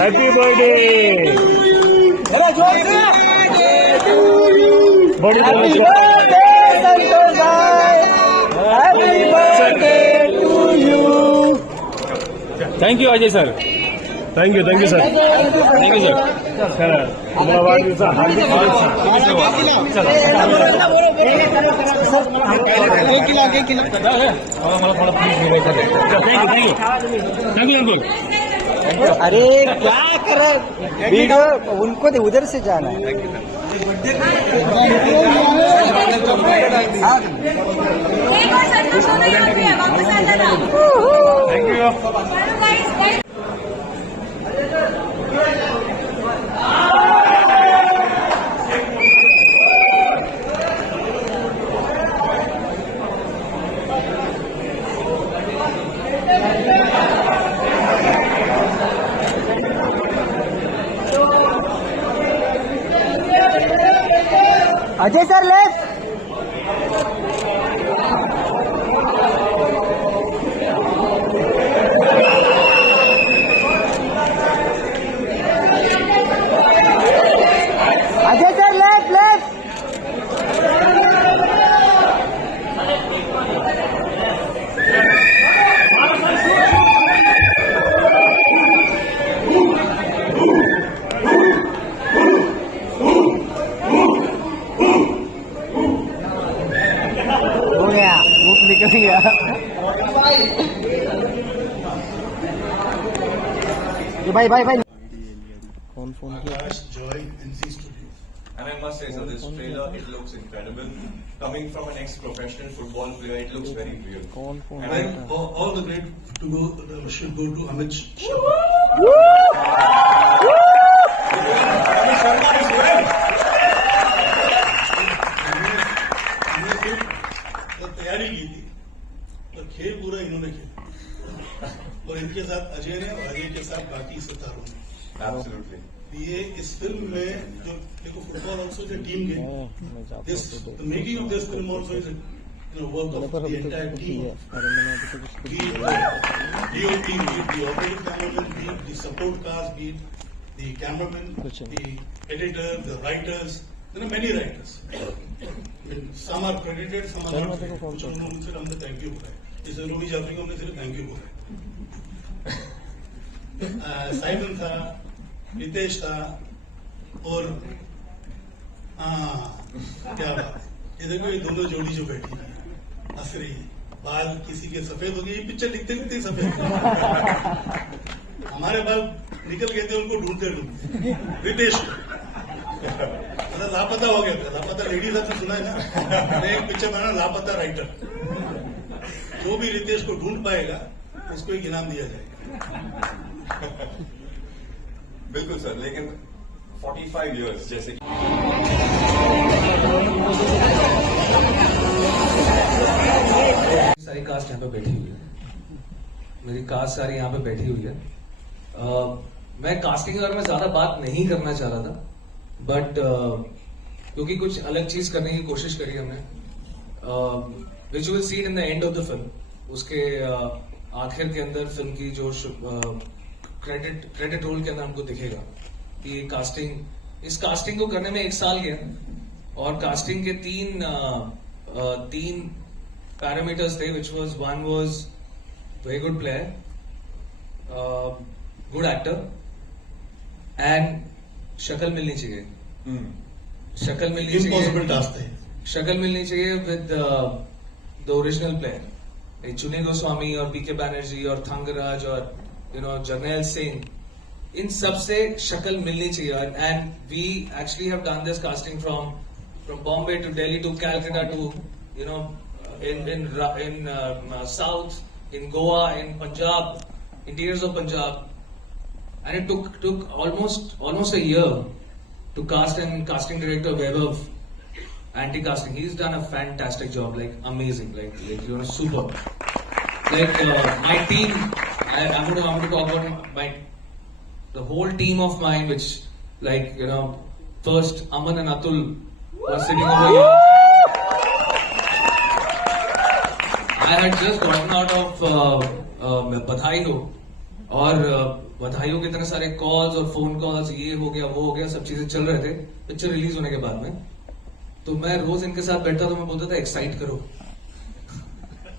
Happy birthday बड़ी thank you Ajay sir thank you sir thank you sir तुम्हाला वाढदिवसा हार्दिक शुभेच्छा मला थोडा प्लीज थँक्यू अंकुल अरे क्या कर वीडियो उनको दे उधर से जाना है thank you Ajay sir left Ajay sir left left निकल गया भाई कौन फोन किया And I must say, so this trailer, it looks incredible. Coming from an ex-professional football player, it looks very real. And all the great should go to Amit तैयारी की थी और खेल पूरा इन्होंने खेला और इनके साथ अजय ने और अजय के साथ बाकी सितारों ने absolutely. ये इस फिल्म में जो देखो football also is a team game this the making of this film also is work of the entire team DOP, the operating cameraman, the support cast, the cameraman, the editor, the writers. There are many writers. Some are credited, some are not credited. कुछ उन्होंने सिर्फ हमने thank you बोला है, जैसे Ruby Jafri को हमने सिर्फ थैंक यू बोला है। साइमन था, रितेश था और क्या बात है, ये देखो ये दोनों जोड़ी जो बैठी है हंस रही है, बाल किसी के सफेद हो गए, ये पिक्चर दिखते दिखते सफेद हमारे बाल निकल गए थे उनको ढूंढते रितेश को मतलब लापता हो गया था, लापता लेडीज आपने सुना है ना, मैंने एक पिक्चर बना लापता राइटर, जो भी रितेश को ढूंढ पाएगा उसको एक इनाम दिया जाएगा। बिल्कुल सर, लेकिन 45 years जैसे सारी कास्ट यहाँ पे बैठी हुई है, मेरी कास्ट सारी यहाँ पे बैठी हुई है। मैं कास्टिंग के बारे में ज्यादा बात नहीं करना चाह रहा था, बट क्योंकि कुछ अलग चीज करने की कोशिश करी हमने, which will see in the end of the film. उसके आखिर के अंदर फिल्म की जो क्रेडिट रोल के अंदर हमको दिखेगा कि इस कास्टिंग को करने में 1 साल गया और कास्टिंग के तीन पैरामीटर्स थे, which was one was very good player, good actor and शक्ल मिलनी चाहिए। शक्ल मिलनी चाहिए, शक्ल मिलनी चाहिए विद द ओरिजिनल प्लेयर, चुनी गोस्वामी और बीके बैनर्जी और थंगराज और जर्नैल सिंह, इन सब से शक्ल मिलनी चाहिए। And we actually have done this casting from Bombay to Delhi to Calcutta to in South, in Goa, in Punjab, interiors of Punjab, and it took almost a year to cast, and casting director Vaibhav anti-casting. He's done a fantastic job, like amazing, like you know, super. Like my team, I'm going to talk about the whole team of mine, which, like, you know, first Aman and Atul were sitting over here. I had just gotten out of बधाई हो, और बधाइयों के इतने सारे calls और phone calls, ये हो गया वो हो गया, सब चीजें चल रहे थे पिक्चर रिलीज होने के बाद में. तो मैं रोज इनके साथ बैठता तो मैं बोलता था एक्साइट करो,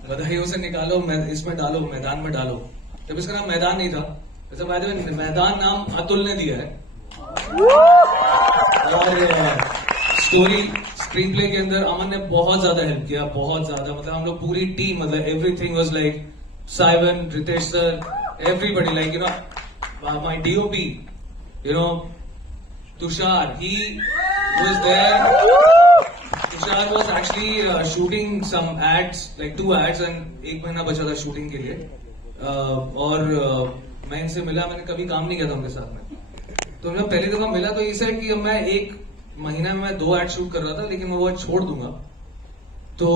बधाइयों से निकालो, इसमें डालो, मैदान में डालो. जब इसका नाम मैदान नहीं था, वैसे बाय द वे मैदान नाम अतुल ने दिया है. और स्टोरी स्क्रीन प्ले के अंदर अमन ने बहुत ज्यादा हेल्प किया, बहुत ज्यादा. मतलब हम लोग पूरी टीम, मतलब एवरीथिंग वाज लाइक साइवन, Ritesh sir, everybody, like, you know, my DOP, you know, Tushar, he was there. Tushar was actually shooting some ads, like 2 ads, and 1 महीना बचा था शूटिंग के लिए. और मैं इनसे मिला, मैंने कभी काम नहीं किया था उनके साथ में. तो मैं पहली दफा मिला तो ये सेड कि मैं 1 महीना में 2 एड शूट कर रहा था, लेकिन मैं वो छोड़ दूंगा. तो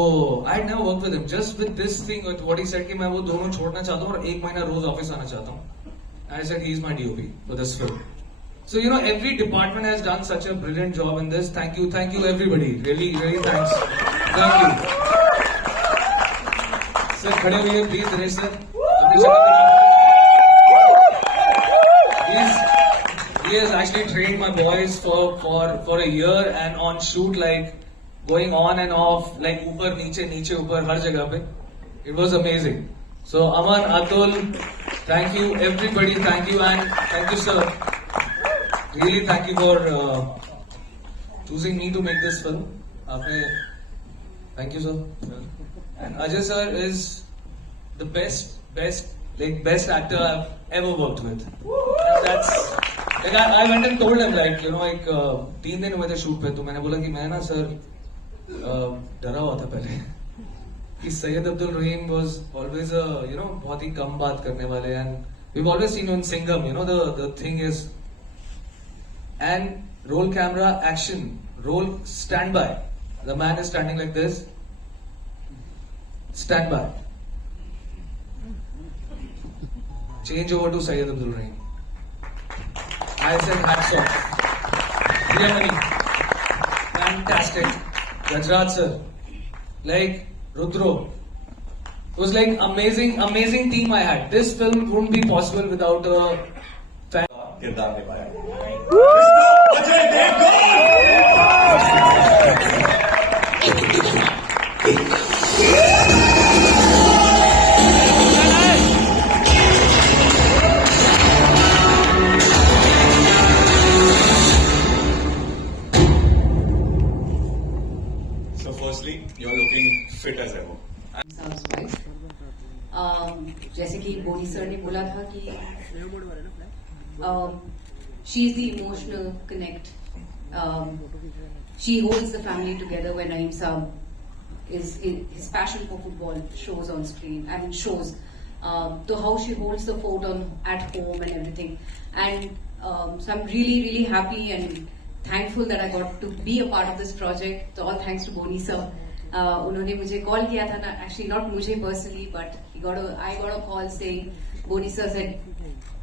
I never work with him, just with this thing, with what he said कि मैं वो दोनों छोड़ना चाहता हूँ और 1 महीना रोज ऑफिस आना चाहता हूँ. I said he is my DOP for this film. So, you know, every department has done such a brilliant job in this. Thank you everybody. Really, really thanks. Thank you. Sir, खड़े हुए please, Dinesh sir. He has actually trained my boys for a year, and on shoot, like going on and off, like ऊपर नीचे ऊपर हर जगह पे. It was amazing. So Aman, Atul, thank you everybody. Thank you, and thank you sir. Really thank you for choosing me to make this film. Thank you sir. And Ajay sir is the best actor I've ever worked with. And that's like I went and told him, like, you know, like 3 दिन हुए थे shoot पे, तो मैंने बोला कि मैं ना सर डरा हुआ था पहले कि सैयद अब्दुल रहीम was always a, you know, बहुत ही कम बात करने वाले, and we've always seen you in Singham, you know, the thing is, and roll camera action, roll stand by, the man is standing like this, stand by, change over to Sayyid Abdul Rahim. I said hats off, really fantastic. Gajraj sir, like Rudro, it was like amazing team I had. This film wouldn't be possible without a fan. किरदार निभाया. So firstly, you're looking fit as ever. जैसे कि बोनी sir ने बोला था कि she is the emotional connect. She holds the family together when Naeem Saab his passion for football shows on screen and shows. So how she holds the fort at home and everything. And so I'm really happy and thankful that I got to be a part of this project. So all thanks to Boni sir. उन्होंने मुझे call किया था ना, actually not मुझे personally, but I got a call saying, Boni sir said,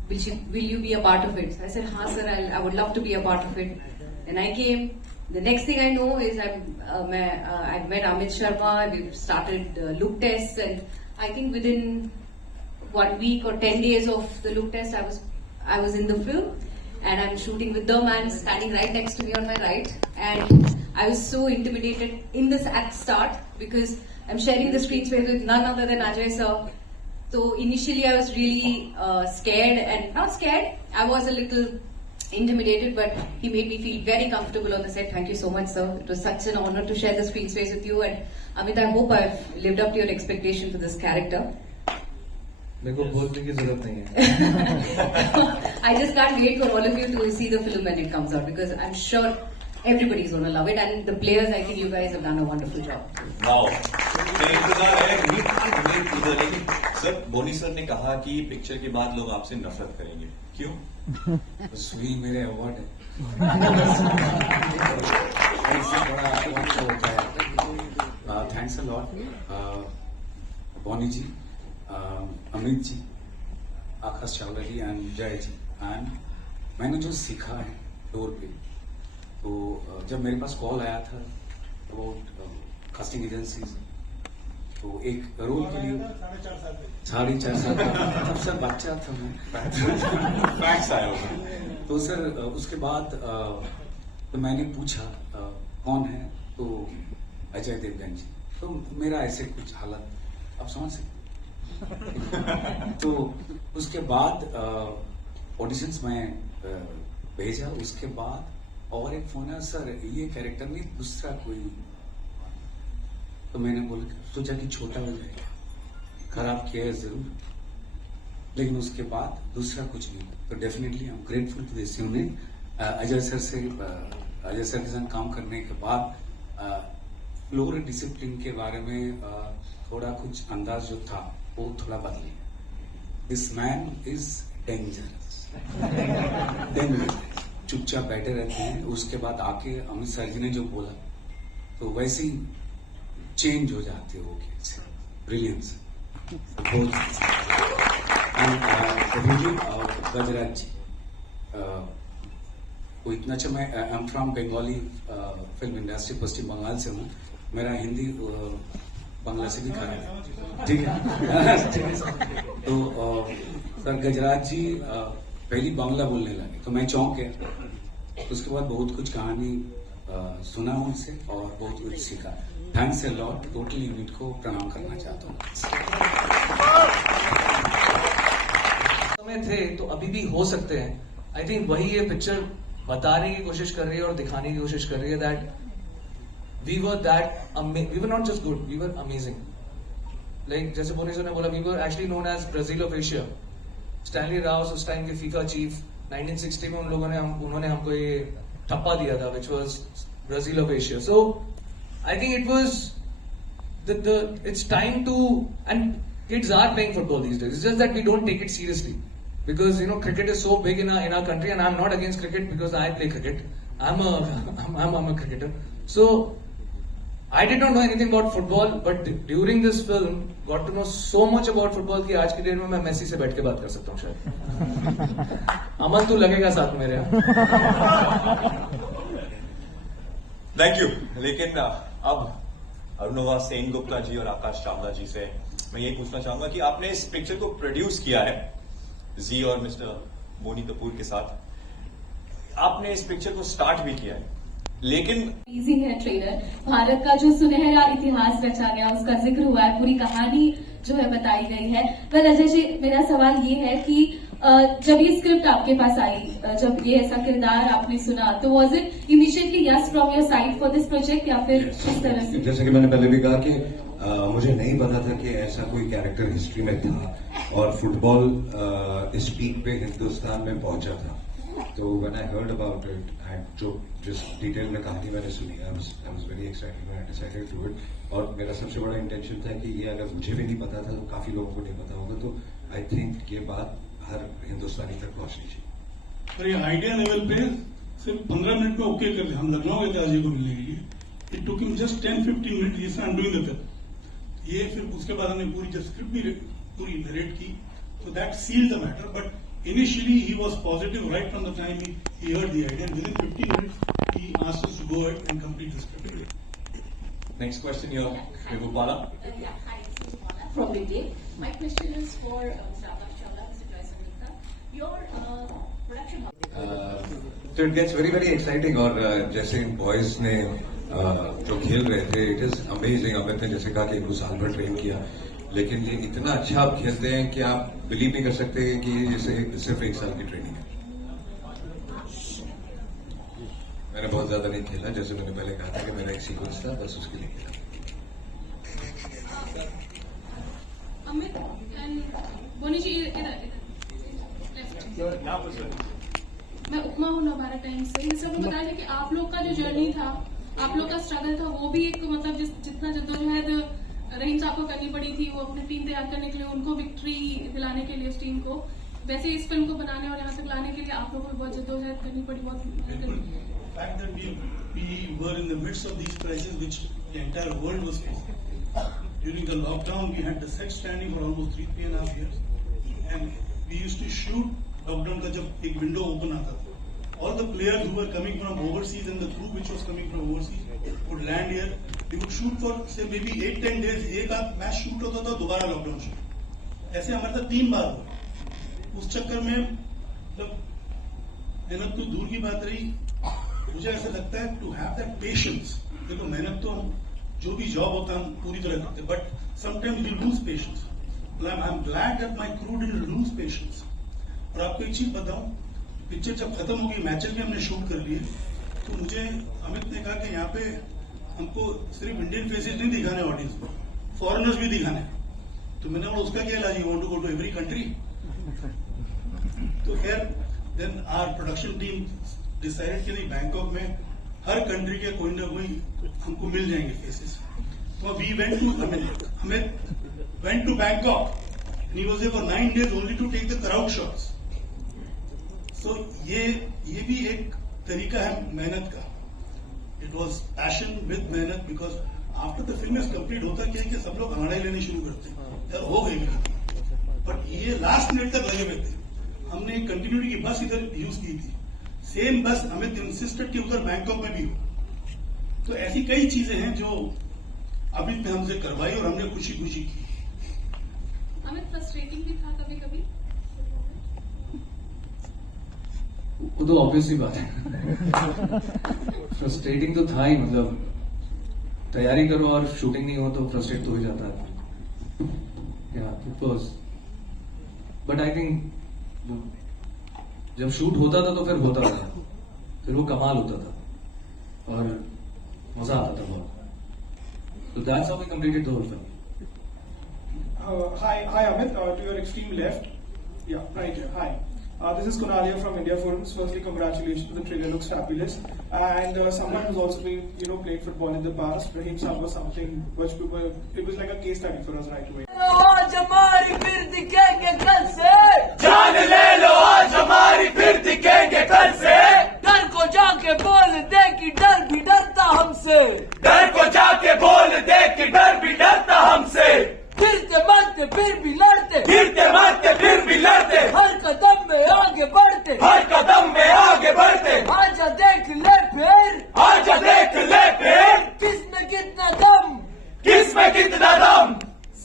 will you be a part of it? So I said, हाँ sir, I would love to be a part of it. And I came. The next thing I know is I've met Amit Sharma. We've started look tests, and I think within 1 week or 10 days of the look test, I was in the film, and I'm shooting with the man standing right next to me on my right. And I was so intimidated at the start because I'm sharing the screen space with none other than Ajay sir. So initially I was really scared, and not scared, I was a little intimidated, but he made me feel very comfortable on the set. Thank you so much sir. It was such an honor to share the screen space with you, and Amit, I hope I've lived up to your expectation for this character. मेरे को बोलने की जरूरत नहीं है. I just can't wait for all of you to see the film when it comes out, because I'm sure everybody's gonna love it, and the players, I think you guys have done a wonderful job. Wow. मेरा इंतजार है, उम्मीद, लेकिन sir बोनी sir ने कहा कि picture के बाद लोग आपसे नफरत करेंगे. क्यों? सुई मेरे अवार्ड है. इससे बड़ा कौन सा होता है। Thanks a lot Boney ji, Amit ji, Akash Chawla ji and Jai ji. And मैंने जो सीखा है डोर पे, तो जब मेरे पास कॉल आया था कास्टिंग एजेंसी, तो एक रोल के लिए 4.5 साल तब सर बच्चा था मैं, फैक्ट्स आया होगा। तो सर उसके बाद तो मैंने पूछा कौन है, तो अजय देवगन जी। तो मेरा ऐसे कुछ हालत आप समझ सकते। तो उसके बाद ऑडिशंस में भेजा, उसके बाद और एक फोन है, सर ये कैरेक्टर नहीं दूसरा कोई। तो मैंने सोचा कि छोटा हो जाएगा, खराब किया है जरूर, लेकिन उसके बाद दूसरा कुछ नहीं। तो definitely I am grateful to this unit. Ajay sir के साथ काम करने के बाद फ्लोर डिसिप्लिन के बारे में थोड़ा कुछ अंदाज जो था वो थोड़ा बदले। दिस मैन इज डेंजरस, चुपचाप बैठे रहते हैं, उसके बाद आके अमित सर जी ने जो बोला तो वैसे ही चेंज हो जाते हो कैसे। ब्रिलियंस गजराज जी वो इतना अच्छा। मैं I am from Bengali film industry, Paschim Bengal से हूँ। मेरा हिंदी बांग्ला से भी खराब है, ठीक है। तो सर गजराज जी पहली बांग्ला बोलने लगे तो मैं चौंक गया। उसके बाद बहुत कुछ कहानी सुना उनसे और बहुत कुछ सीखा। Thanks a lot. Total unit को प्रणाम करना चाहता हूँ। समय थे तो अभी भी हो सकते हैं। आई थिंक वही ये पिक्चर बताने की कोशिश कर रही है और दिखाने की कोशिश कर रही है that we were not just good, we were amazing. Like जैसे बोनी सर ने बोला, we were actually known as Brazil of Asia. Stanley Rous उस टाइम के फीफा चीफ, 1960 में उन्होंने हमको ये ठप्पा दिया था, which was Brazil of Asia. So I think it was it's time to, and kids are playing football these days. It's just that we don't take it seriously because cricket is so big in our country, and I'm not against cricket because I play cricket. I'm a cricketer. So I did not know anything about football, but during this film got to know so much about football कि आज के दिन में मैं Messi से बैठ के बात कर सकता हूँ शायद। अमन तू लगेगा साथ मेरे। Thank you. लेकिन अब अरुणवा सेन गुप्ता जी और आकाश चावला जी से मैं यही पूछना चाहूंगा कि आपने इस पिक्चर को प्रोड्यूस किया है जी और मिस्टर बोनी कपूर के साथ। आपने इस पिक्चर को स्टार्ट भी किया है, लेकिन इजी है ट्रेलर। भारत का जो सुनहरा इतिहास रचा गया उसका जिक्र हुआ है, पूरी कहानी जो है बताई गई है। पर अजय जी, मेरा सवाल ये है कि जब ये स्क्रिप्ट आपके पास आई, जब ये ऐसा किरदार आपने सुना, तो was it initially yes from your side for this project या फिर किस तरह से? जैसे कि मैंने पहले भी कहा कि मुझे नहीं पता था कि ऐसा कोई कैरेक्टर हिस्ट्री में था और फुटबॉल इस पीक पे हिंदुस्तान में पहुंचा था। तो when I heard about it and जो जिस डिटेल में कहानी मैंने सुनी, I was very excited when I decided to it. और मेरा सबसे बड़ा इंटेंशन था कि ये अगर मुझे भी नहीं पता था तो काफी लोगों को नहीं पता होगा, तो आई थिंक ये बात हर हिंदुस्तानी तक पहुंचनी चाहिए। पर ये आइडिया लेवल पे सिर्फ 15 मिनट में ओके कर लिया। हम लखनऊ गए थे अजय को मिलने के लिए, it took him just 10-15 minute, जिस I am doing the film. ये फिर उसके बाद हमने पूरी जब स्क्रिप्ट भी पूरी नरेट की, तो that sealed the matter. But initially he was positive right from the time he heard the idea. With in 15 minutes he asked us to go ahead and complete the script. Next question here, Vibhupala. Hi, it's Vibhupala from India. My question is for Mr. Akash Chawla, Mr. Joyce Gupta. Your production house. तो it gets very very exciting. और जैसे in boys ने जो खेल रहे थे, it is amazing. Amit ने जैसे कहा कि इनको साल भर ट्रेन किया, लेकिन ये इतना अच्छा आप खेलते हैं कि आप बिलीव नहीं कर सकते कि ये सिर्फ 1 साल की ट्रेनिंग है। मैंने बहुत ज्यादा नहीं खेला, जैसे मैंने पहले कहा था कि मेरा एक सीक्वेंस था, बस उसके लिए खेला। Amit and Boni ji, इधर मैं उपमा हूँ नवारा टाइम से। जैसे आपने बताया कि आप लोग का जो जर्नी था, आप लोग का स्ट्रगल था, वो भी एक मतलब जितना जद्दोजहद रहीम साहब को करनी पड़ी थी, वो अपनी टीम तैयार करने के लिए, उनको विक्ट्री दिलाने के लिए उस टीम को, वैसे इस फिल्म को बनाने और यहाँ तक लाने के लिए आप लोगों को बहुत जद्दोजहद करनी पड़ी, बहुत fact that we were in the midst of these crises which the entire world was facing. During the lockdown, we had the set standing for almost 3.5 years, and we used to shoot lockdown का जब एक window open आता था. All the players who were coming from overseas and the crew which was coming from overseas would land here. We would shoot for say maybe 8-10 days. एक आध match shoot होता था, दोबारा लॉकडाउन शूट. ऐसे हमारे साथ 3 बार हुआ. उस चक्कर में मतलब मेहनत तो दूर की बात रही. मुझे ऐसा लगता है टू हैव दैट पेशेंस. देखो मेहनत तो हम जो भी जॉब होता है हम पूरी तरह करते, but sometimes we lose patience. I am glad that my crew didn't lose patience. और आपको एक चीज बताऊं, पिक्चर जब खत्म हो गई, मैचेस भी हमने शूट कर लिए, तो मुझे अमित ने कहा कि यहाँ पे हमको सिर्फ इंडियन फेसेस नहीं दिखाने ऑडियंस को, फॉरेनर्स भी दिखाने. तो मैंने बोला उसका क्या इलाज, you want to go to every country. तो खैर then our production team decided कि नहीं, बैंकॉक में हर कंट्री के कोई ना कोई हमको मिल जाएंगे फेसेस. तो we went to Amit went to Bangkok and he was there for 9 days only to take the crowd shots. So ये भी एक तरीका है मेहनत का. It was passion with मेहनत, because after the film is complete होता क्या है कि सब लोग अंगड़ाई लेने शुरू करते हैं, यार हो गई फिल्म. बट ये लास्ट मिनट तक लगे हुए थे. हमने एक कंटिन्यूटी की बस इधर यूज की थी, सेम बस अमित इंसिस्टेड कि उधर बैंकॉक में भी हो. तो ऐसी कई चीजें हैं जो अमित ने हमसे करवाई और हमने खुशी खुशी की. अमित फ्रस्ट्रेटिंग भी था कभी कभी? वो तो ऑब्वियसली बात है. फ्रस्ट्रेटिंग तो था ही. मतलब तैयारी करो और शूटिंग नहीं हो तो फ्रस्ट्रेट तो हो जाता है. It was, but I think जब शूट होता था तो फिर होता था, फिर वो कमाल होता था और मजा आता था बहुत. तो that's how we completed the whole film. Hi Amit, to your extreme left. Yeah, right here. Hi. This is Kunal here from India Forums. Firstly, congratulations. The trailer looks fabulous. And someone who's also been, played football in the past, Rahim Saab was something which it was like a case study for us right away. आज हमारी फिर दिखेंगे कल से, जान ले लो आज हमारी फिर दिखेंगे कल से. डर को जाके बोल दे कि डर भी डरता हमसे, डर को जाके बोल दे कि डर भी डरता हमसे. फिरते मरते फिर भी लड़ते, फिरते मरते फिर भी लड़ते. हर कदम में आगे बढ़ते, हर कदम में आगे बढ़ते. आजा देख ले फिर, आजा देख ले फिर. किसमें कितना दम, किसमें कितना दम.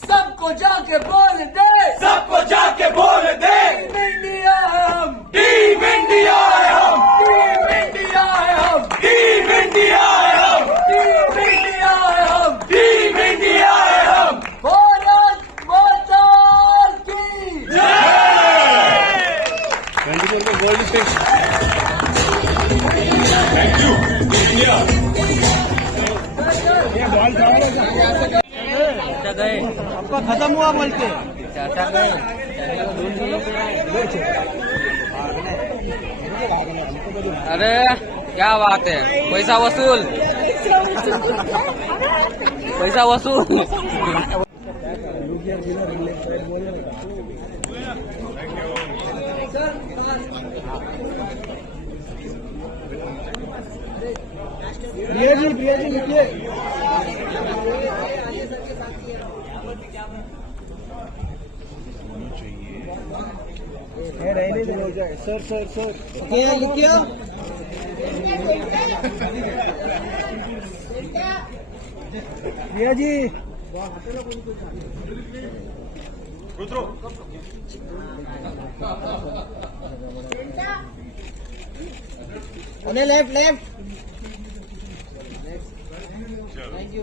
सबको जाके बोल दे, सबको जाके बोल दे. टीम इंडिया है हम, टीम इंडिया है हम, टीम इंडिया है हम, टीम इंडिया है हम, टीम इंडिया है हम, टीम इंडिया है हम. भारत माता की जय. Thank you India. आपका खत्म हुआ बोलते. अरे क्या बात है, पैसा वसूल, पैसा वसूल. प्रिया जी लिखिए. सर लिखिए. Priya ji left. Thank you.